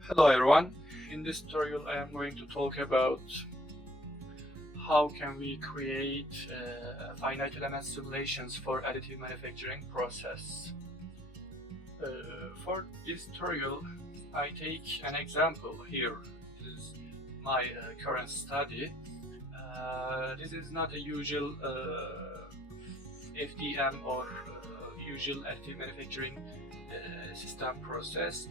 Hello everyone, in this tutorial I am going to talk about how can we create finite element simulations for additive manufacturing process. For this tutorial I take an example here. This is my current study. This is not a usual FDM or usual additive manufacturing system process.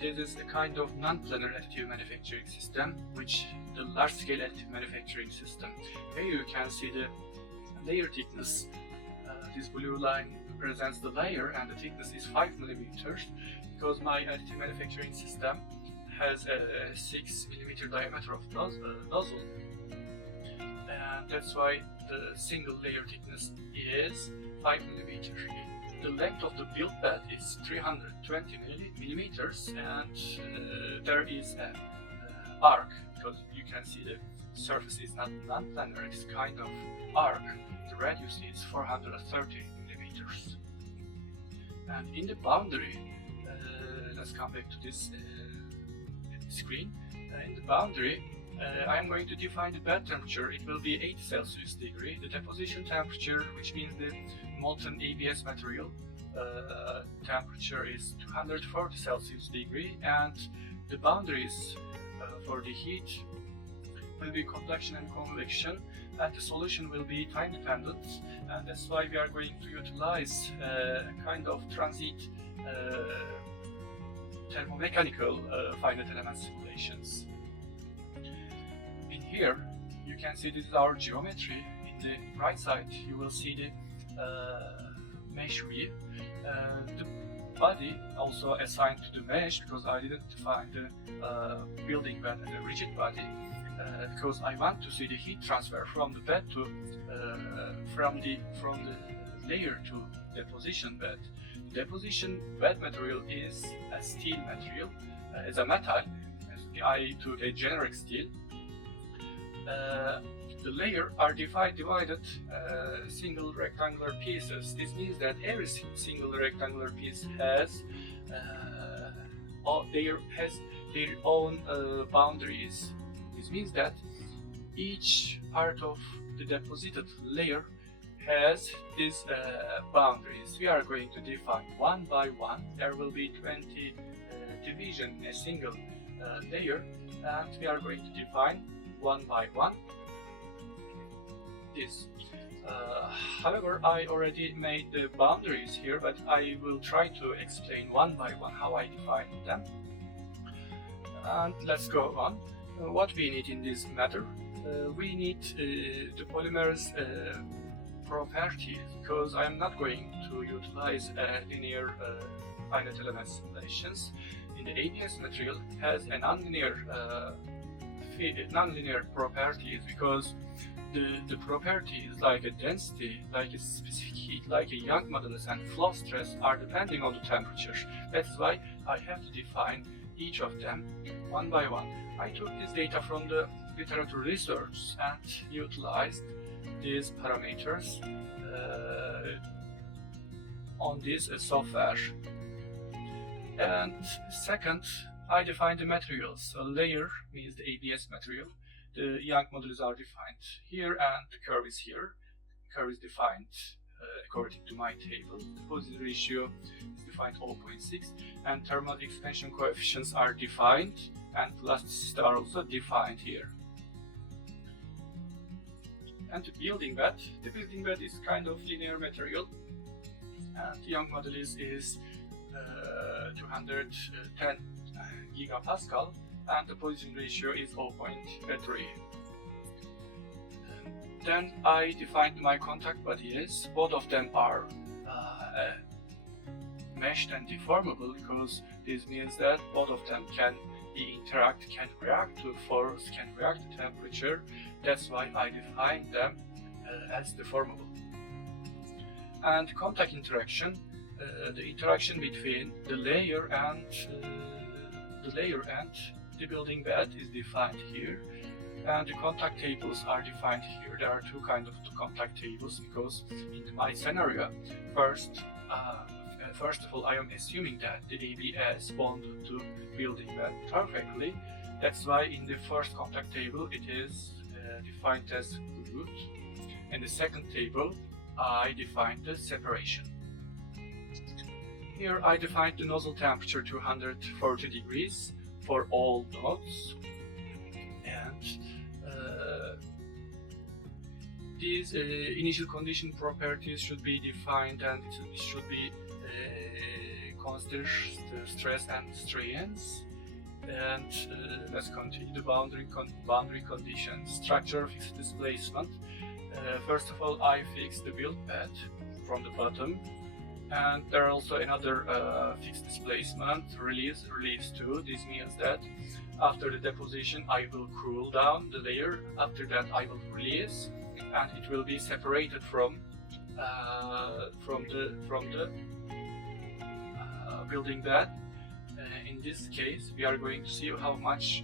This is a kind of non-planar additive manufacturing system, which the large-scale additive manufacturing system. Here you can see the layer thickness. This blue line represents the layer, and the thickness is 5 mm, because my additive manufacturing system has a 6 mm diameter of nozzle, and that's why the single layer thickness is 5 mm. The length of the build bed is 320 millimeters, and there is an arc, because you can see the surface is not non-planar, it's kind of arc. The radius is 430 millimeters. And in the boundary, let's come back to this screen. In the boundary, I am going to define the bed temperature. It will be 80 Celsius degree. The deposition temperature, which means the molten ABS material temperature, is 240 Celsius degree, and the boundaries for the heat will be convection and convection, and the solution will be time dependent, and that's why we are going to utilize a kind of transit thermomechanical finite element simulations. In here you can see this is our geometry. In the right side you will see the mesh view. The body also assigned to the mesh, because I didn't define the building bed as a rigid body, because I want to see the heat transfer from the bed to from the layer to deposition bed. Deposition bed material is a steel material, as a metal. I took a generic steel. The layers are divided single rectangular pieces. This means that every single rectangular piece has their own boundaries. This means that each part of the deposited layer has these boundaries. We are going to define one by one. There will be 20 divisions in a single layer, and we are going to define one by one this. However, I already made the boundaries here, but I will try to explain one by one how I define them. And let's go on. What we need in this matter? We need the polymer's properties, because I am not going to utilize linear finite element simulations. In the ABS material has a non-linear properties, because the properties like a density, like a specific heat, like a Young modulus and flow stress are depending on the temperature. That's why I have to define each of them one by one. I took this data from the literature research and utilized these parameters on this software. And second, I defined the materials. A layer means the ABS material. The Young modulus are defined here, and the curve is here. The curve is defined according to my table. The positive ratio is defined 0.6, and thermal expansion coefficients are defined, and elasticity are also defined here. And the building bed is kind of linear material, and the Young modulus is 210 gigapascal, and the position ratio is 0.3. Then I defined my contact bodies. Both of them are meshed and deformable, because this means that both of them can interact, can react to force, can react to temperature. That's why I defined them as deformable. And contact interaction, the interaction between the layer and the building bed is defined here, and the contact tables are defined here. There are two kinds of contact tables, because in my scenario, first of all, I am assuming that the ABS bonded to building bed perfectly. That's why in the first contact table it is defined as root. In the second table I defined the separation. Here I defined the nozzle temperature to 140 degrees for all nodes, and these initial condition properties should be defined, and it should be consider the stress and strains. And let's continue the boundary conditions. Structure fixed displacement. First of all, I fix the build bed from the bottom, and there are also another fixed displacement, release 2. This means that after the deposition I will cool down the layer. After that I will release, and it will be separated from the building bed. In this case, we are going to see how much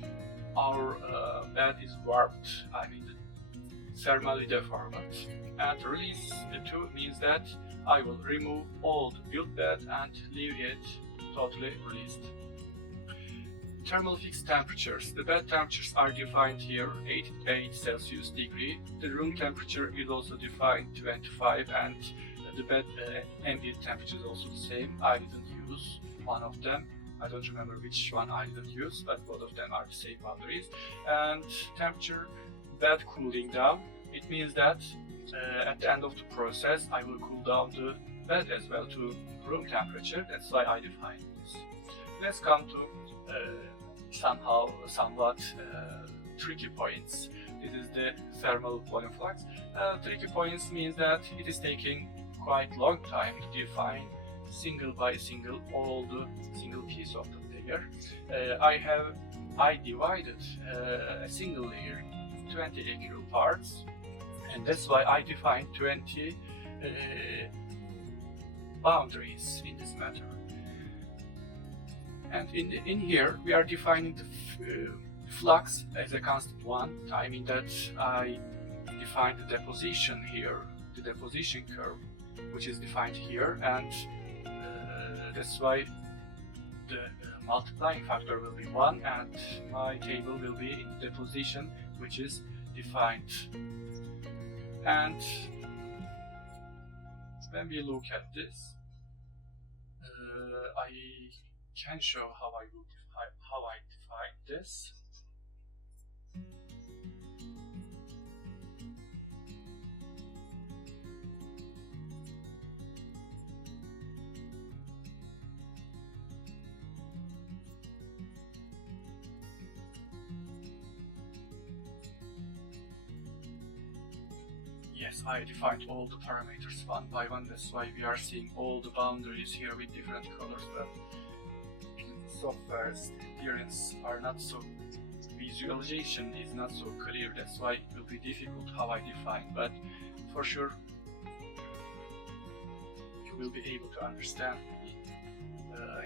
our bed is warped, I mean thermally deformed. And release 2 means that I will remove all the build bed and leave it totally released. Thermal fixed temperatures. The bed temperatures are defined here, 88 Celsius degree. The room temperature is also defined 25, and the bed ambient temperature is also the same. I didn't use one of them. I don't remember which one I didn't use, but both of them are the same boundaries. And temperature, bed cooling down. It means that at the end of the process I will cool down the bed as well to room temperature. That's why I define this. Let's come to somewhat tricky points. This is the thermal volume flux. Tricky points means that it is taking quite long time to define single by single all the single piece of the layer. I divided a single layer into 20 equal parts, and that's why I defined 20 boundaries in this matter. And in here we are defining the flux as a constant one. I mean that I defined the deposition here, the deposition curve, which is defined here, and that's why the multiplying factor will be 1, and my table will be in deposition, which is defined. And when we look at this, I can show how I define this. Yes, I defined all the parameters one by one. That's why we are seeing all the boundaries here with different colors. But software's appearance are not so, visualization is not so clear. That's why it will be difficult how I define. But for sure, you will be able to understand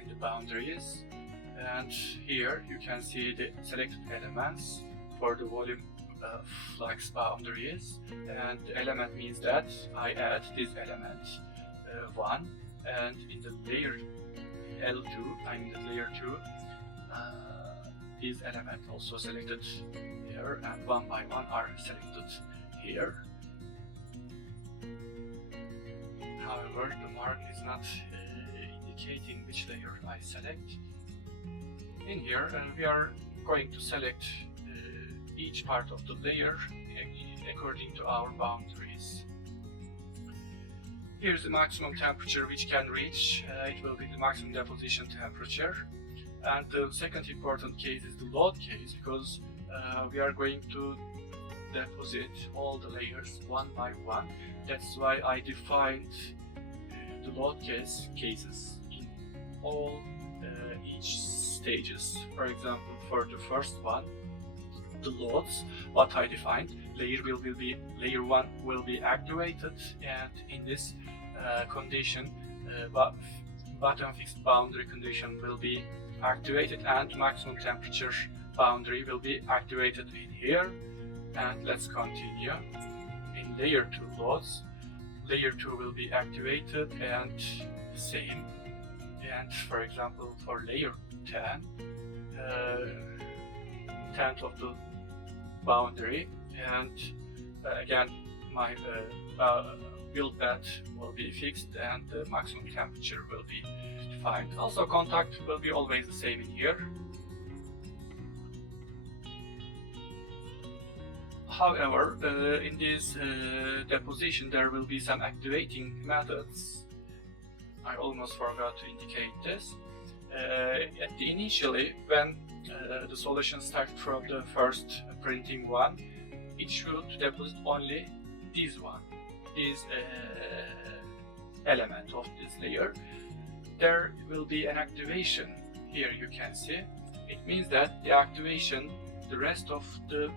in the boundaries. And here you can see the selected elements for the volume flux boundaries, and the element means that I add this element 1, and in the layer L2, I mean the layer 2, this element also selected here, and one by one are selected here. However, the mark is not indicating which layer I select. In here we are going to select each part of the layer according to our boundaries. Here's the maximum temperature which can reach. It will be the maximum deposition temperature. And the second important case is the load case, because we are going to deposit all the layers one by one. That's why I defined the load cases in all each stages. For example, for the first one, the loads, what I defined, layer 1 will be activated, and in this condition bottom fixed boundary condition will be activated, and maximum temperature boundary will be activated in here. And let's continue. In layer 2 loads, layer 2 will be activated, and same and for example for layer 10, 10th of the boundary, and again my build bed will be fixed and the maximum temperature will be defined. Also contact will be always the same in here. However, in this deposition there will be some activating methods. I almost forgot to indicate this. Initially, when the solution starts from the first printing one, it should deposit only this element of this layer. There will be an activation. Here you can see. It means that the activation, the rest of the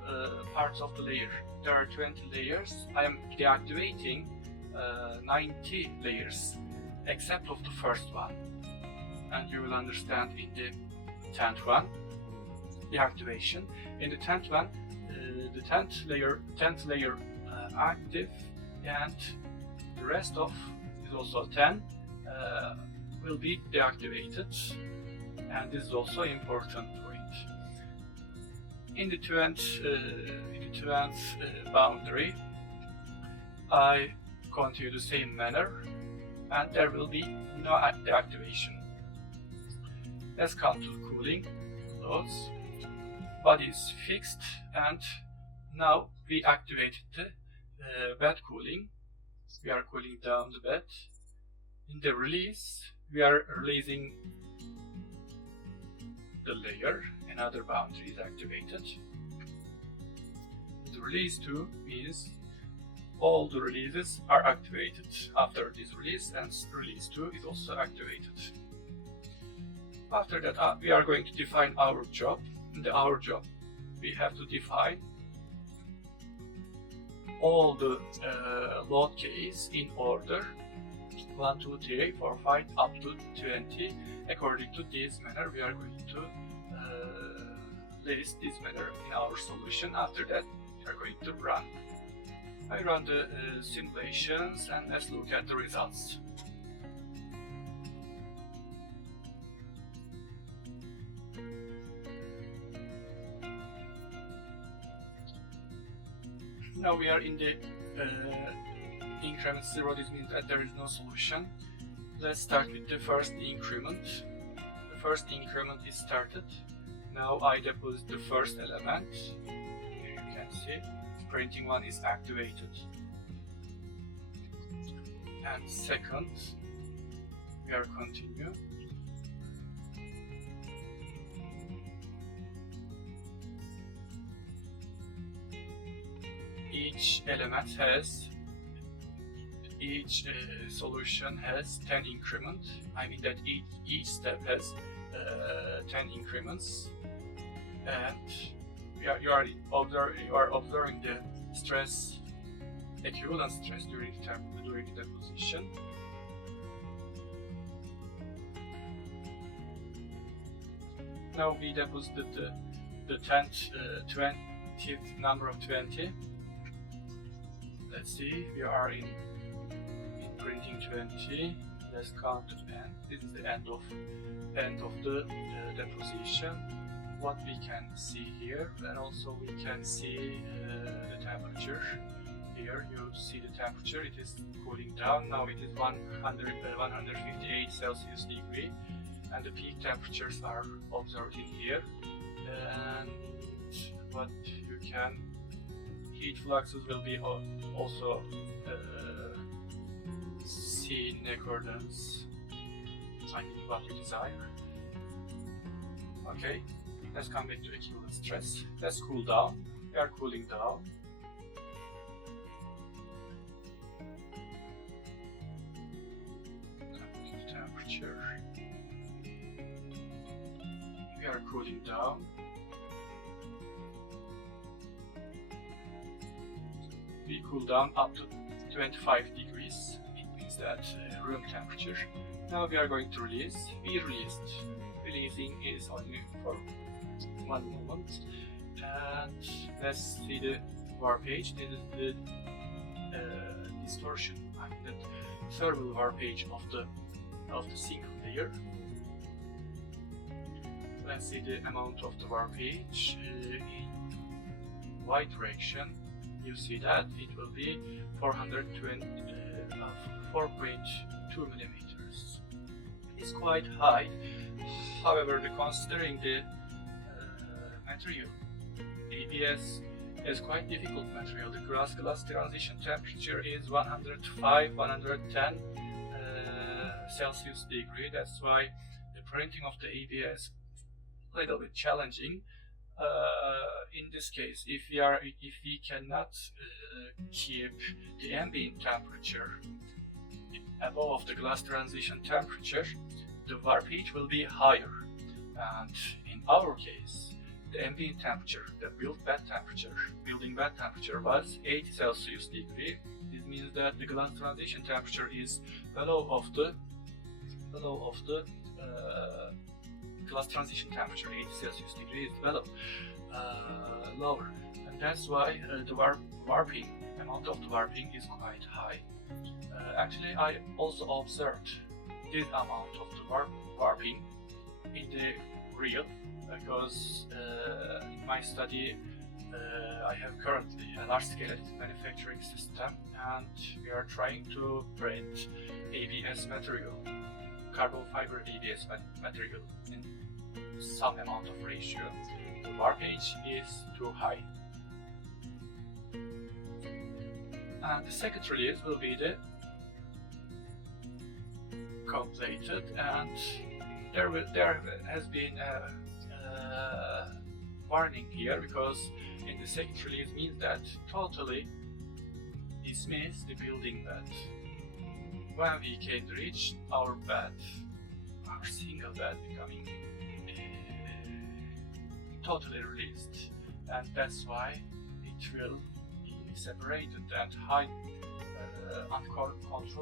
parts of the layer, there are 20 layers. I am deactivating 90 layers except of the first one, and you will understand in the 10th one the activation. In the 10th one, the 10th layer active, and the rest of is also 10 will be deactivated, and this is also important point. In the 20th boundary, I continue the same manner, and there will be no deactivation. Let's come to the cooling loads. Body is fixed, and now we activated the bed cooling. We are cooling down the bed. In the release, we are releasing the layer. Another boundary is activated. The release 2 means all the releases are activated after this release, and release 2 is also activated. After that, we are going to define our job. In our job, we have to define all the load case in order 1, 2, 3, 4, 5 up to 20. According to this manner, we are going to list this manner in our solution. After that, we are going to run. I run the simulations, and let's look at the results. Now we are in the increment 0. This means that there is no solution. Let's start with the first increment. The first increment is started. Now I deposit the first element. Here you can see printing one is activated. And second, we are continue. Each element has, each solution has 10 increments. I mean that each step has 10 increments, and you are observing the stress, equivalent stress during the deposition. Now we deposited the 20th number of 20. Let's see, we are in printing 20. Let's count to the end. This is the end of the deposition. What we can see here, and also we can see the temperature. Here you see the temperature. It is cooling down. Now it is 158 Celsius degree, and the peak temperatures are observed in here. And what you can, heat fluxes will be also seen in accordance, I mean what you desire. Okay, let's come back to equivalent stress. Let's cool down. We are cooling down. Temperature. We are cooling down. We cool down up to 25 degrees. It means that room temperature. Now we are going to release. We released. Releasing is only for one moment. And let's see the warpage. This is the distortion, I mean the thermal warpage of the single layer. let's see the amount of the warpage in y direction. You see that it will be 4.2 millimeters. It's quite high. However, considering the material, ABS is quite difficult material. The glass transition temperature is 105, 110 Celsius degree. That's why the printing of the ABS is a little bit challenging. In this case, if we cannot keep the ambient temperature above the glass transition temperature, the warpage will be higher. And in our case, the ambient temperature, the building bed temperature was 80 Celsius degree. This means that the glass transition temperature is below of the glass transition temperature. 80 Celsius degree is below, lower, and that's why the amount of the warping is quite high. Actually, I also observed this amount of the warping in the real, because in my study I have currently a large-scale additive manufacturing system, and we are trying to print ABS material, carbon fiber ABS material in some amount of ratio. The warpage is too high. And the second release will be the completed, and there has been a warning here, because in the second release means that totally dismiss the building bed. When we can reach our bed, our single bed becoming totally released, and that's why it will be separated, and high uncontrolled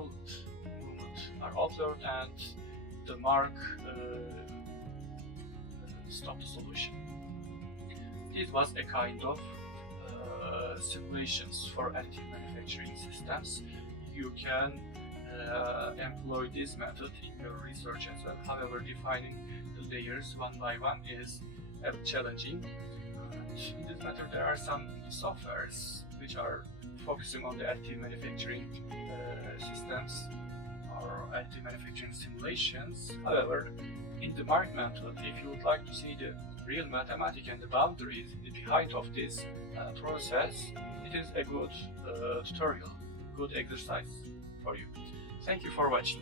movement are observed, and the Marc stopped the solution. This was a kind of simulations for additive manufacturing systems. You can employ this method in your research as well. However, defining the layers one by one is a bit challenging. In this method, there are some softwares which are focusing on the additive manufacturing systems or additive manufacturing simulations. However, in the Marc method, if you would like to see the real mathematics and the boundaries behind of this process, it is a good tutorial, good exercise for you. Thank you for watching.